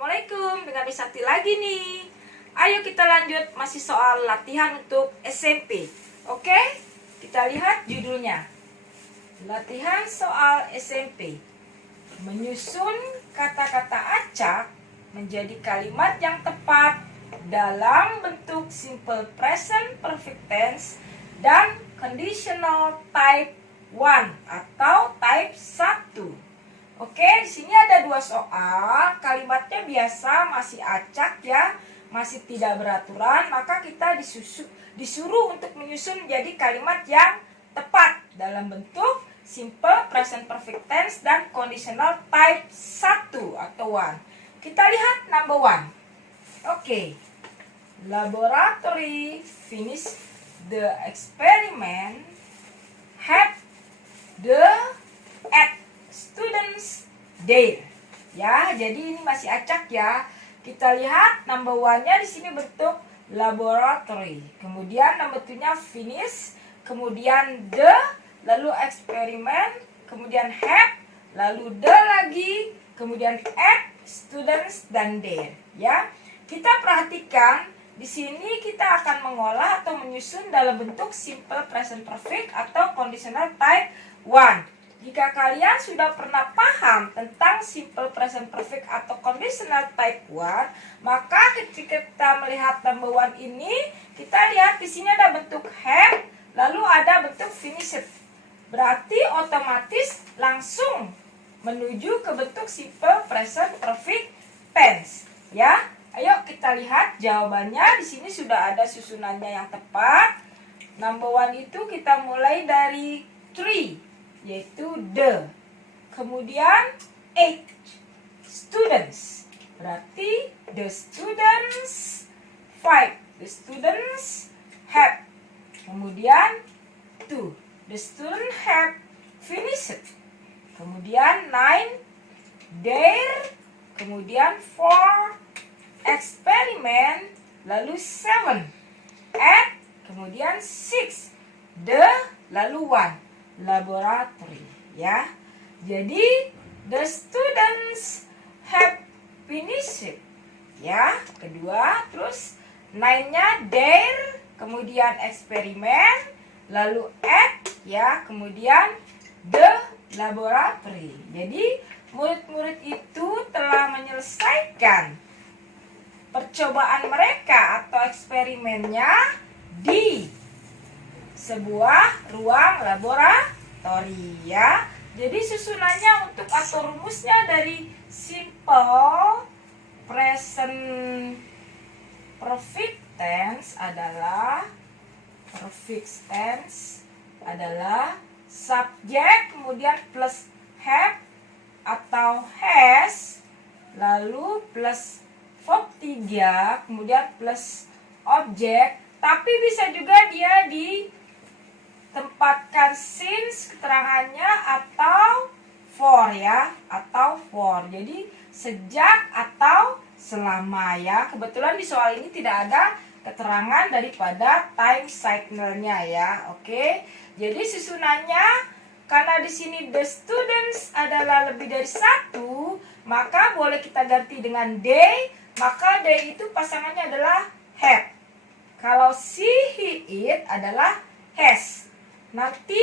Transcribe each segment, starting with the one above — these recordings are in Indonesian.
Assalamualaikum, dengan Miss Sakti lagi nih. Ayo kita lanjut, masih soal latihan untuk SMP. Oke, kita lihat judulnya. Latihan soal SMP. Menyusun kata-kata acak menjadi kalimat yang tepat dalam bentuk simple present perfect tense dan conditional type 1 atau type 1. Oke, di sini ada dua soal. Kalimatnya biasa, masih acak ya, masih tidak beraturan. Maka kita disuruh untuk menyusun menjadi kalimat yang tepat dalam bentuk simple present perfect tense dan conditional type 1 atau 1. Kita lihat number 1. Oke. Laboratory finish the experiment, have the at students there. Ya, jadi ini masih acak ya. Kita lihat number 1-nya di sini bentuk laboratory. Kemudian number 2-nya finish, kemudian the, lalu experiment, kemudian have, lalu the lagi, kemudian at students dan there. Ya. Kita perhatikan di sini kita akan mengolah atau menyusun dalam bentuk simple present perfect atau conditional type 1. Jika kalian sudah pernah paham tentang simple present perfect atau conditional type 1, maka ketika kita melihat number 1 ini, kita lihat di sini ada bentuk have, lalu ada bentuk finished. Berarti otomatis langsung menuju ke bentuk simple present perfect tense. Ya, ayo kita lihat jawabannya. Di sini sudah ada susunannya yang tepat. Number 1 itu kita mulai dari 3. Yaitu the, kemudian 8 students, berarti the students, 5 the students have, kemudian 2 the student have finished, kemudian 9 their, kemudian 4 experiment, lalu 7 at, kemudian 6 the, lalu 1 laboratory, ya. Jadi the students have finished, ya. Kedua, terus 9-nya their, kemudian eksperimen, lalu at, ya, kemudian the laboratory. Jadi murid-murid itu telah menyelesaikan percobaan mereka atau eksperimennya di sebuah ruang laboratori, ya. Jadi susunannya untuk atau rumusnya dari simple present perfect tense adalah subjek kemudian plus have atau has, lalu plus verb 3 kemudian plus objek, tapi bisa juga dia tempatkan since keterangannya atau for, ya, atau for. Jadi sejak atau selama, ya. Kebetulan di soal ini tidak ada keterangan daripada time signalnya, ya. Oke. Jadi susunannya karena di sini the students adalah lebih dari 1, maka boleh kita ganti dengan they, maka they itu pasangannya adalah have. Kalau she, he, it adalah has. Nanti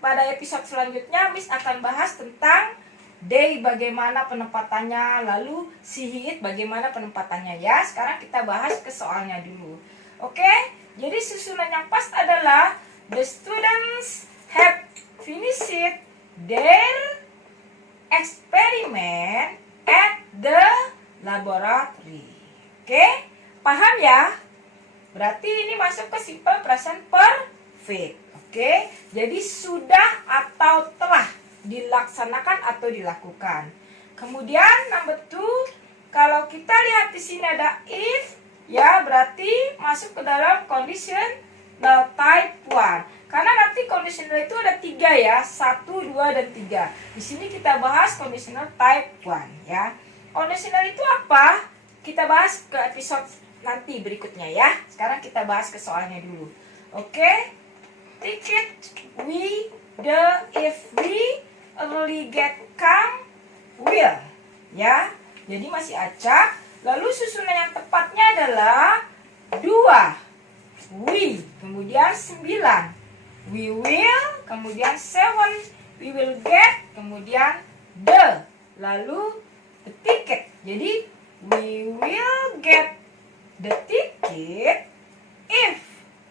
pada episode selanjutnya Miss akan bahas tentang they bagaimana penempatannya, lalu she, he, it bagaimana penempatannya, ya. Sekarang kita bahas ke soalnya dulu. Oke? Jadi susunan yang pas adalah the students have finished their experiment at the laboratory. Oke? Paham, ya? Berarti ini masuk ke simple present perfect. Oke, jadi sudah atau telah dilaksanakan atau dilakukan. Kemudian number 2, kalau kita lihat di sini ada if, ya, berarti masuk ke dalam conditional type 1. Karena nanti conditional itu ada 3, ya, 1, 2, dan 3. Di sini kita bahas conditional type 1, ya. Conditional itu apa? Kita bahas ke episode nanti berikutnya, ya. Sekarang kita bahas ke soalnya dulu. Oke? Ticket we, the, if we, early get, come, will, ya. Jadi masih acak. Lalu susunan yang tepatnya adalah 2. We, kemudian 9. We will, kemudian 7. We will get, kemudian the. Lalu the ticket. Jadi we will get the ticket if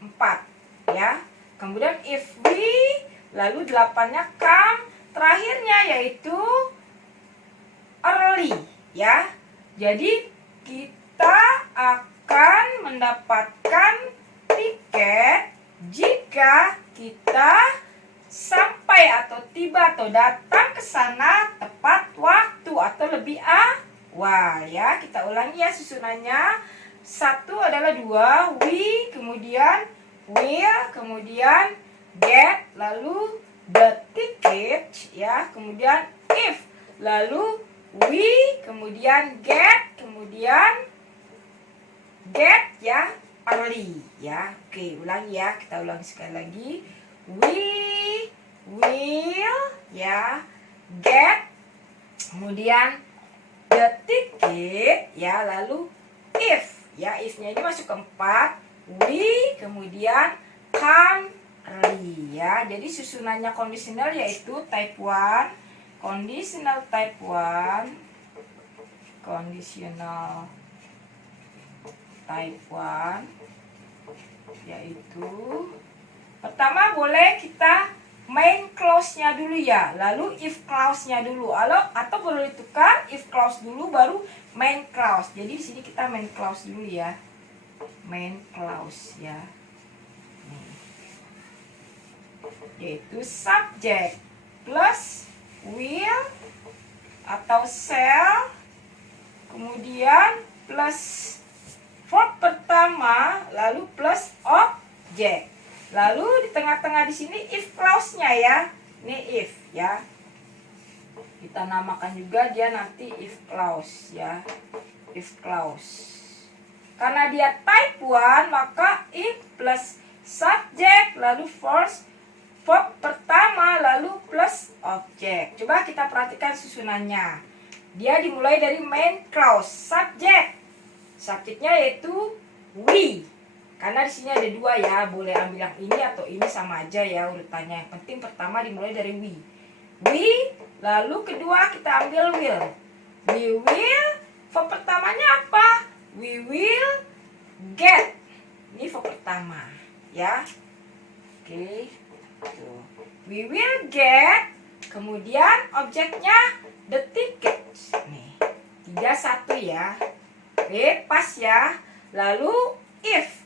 4 ya. Kemudian if we, lalu 8-nya come, terakhirnya yaitu early ya. Jadi kita akan mendapatkan tiket jika kita sampai atau tiba atau datang ke sana tepat waktu atau lebih awal ya. Kita ulangi ya susunannya. 1 adalah 2, we, kemudian will, kemudian get, lalu the ticket ya, kemudian if, lalu we, kemudian get, kemudian get ya, early ya. Oke, ulangi ya, kita ulangi sekali lagi. We will ya, get, kemudian the ticket ya, lalu if ya, if-nya ini masuk ke 4. We, kemudian come early ya. Jadi susunannya conditional yaitu type 1, conditional type 1, conditional type 1 yaitu pertama boleh kita main clause-nya dulu ya, lalu if clause-nya dulu, atau boleh ditukar if clause dulu baru main clause. Jadi di sini kita main clause dulu ya, main clause ya. Yaitu subject plus will atau shall, kemudian plus verb pertama, lalu plus object. Lalu di tengah-tengah di sini if clause-nya ya. Ini if ya. Kita namakan juga dia nanti if clause ya. If clause. Karena dia type 1 maka if plus subject lalu first verb pertama lalu plus object. Coba kita perhatikan susunannya. Dia dimulai dari main clause, subject. Subjeknya yaitu we. Karena di sini ada 2 ya, boleh ambil yang ini atau ini sama aja ya urutannya. Yang penting pertama dimulai dari we. We, lalu kedua kita ambil will. We will, verb pertamanya apa? We will get. Ini verb pertama ya. Oke. Tuh. We will get, kemudian objeknya the ticket. Nih. 3-1 ya. Oke, pas ya. Lalu if.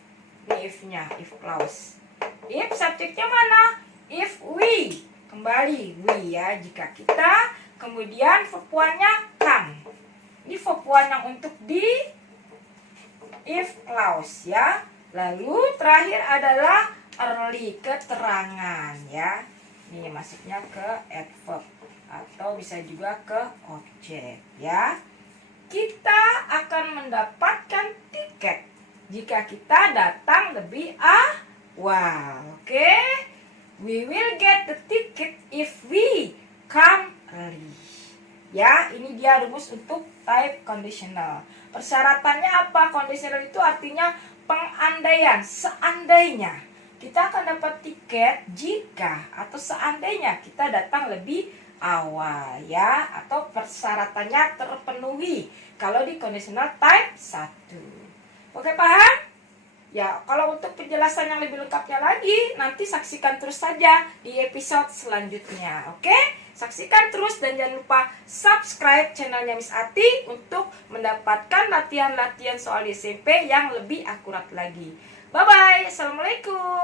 Ini if-nya, if clause. If subjeknya mana? If we. Kembali we ya, jika kita. Kemudian verb one-nya come. Ini verb one yang untuk di if clause ya. Lalu terakhir adalah early, keterangan ya. Ini masuknya ke adverb atau bisa juga ke objek ya. Kita akan mendapatkan tiket jika kita datang lebih awal. Oke? We will get the ticket if we come early. Ya, ini dia rumus untuk type conditional. Persyaratannya apa? Conditional itu artinya pengandaian, seandainya. Kita akan dapat tiket jika atau seandainya kita datang lebih awal ya, atau persyaratannya terpenuhi kalau di conditional type 1. Oke, paham? Ya, kalau untuk penjelasan yang lebih lengkapnya lagi, nanti saksikan terus saja di episode selanjutnya. Oke? Saksikan terus dan jangan lupa subscribe channelnya Miss Ati untuk mendapatkan latihan-latihan soal di SMP yang lebih akurat lagi. Bye-bye. Assalamualaikum.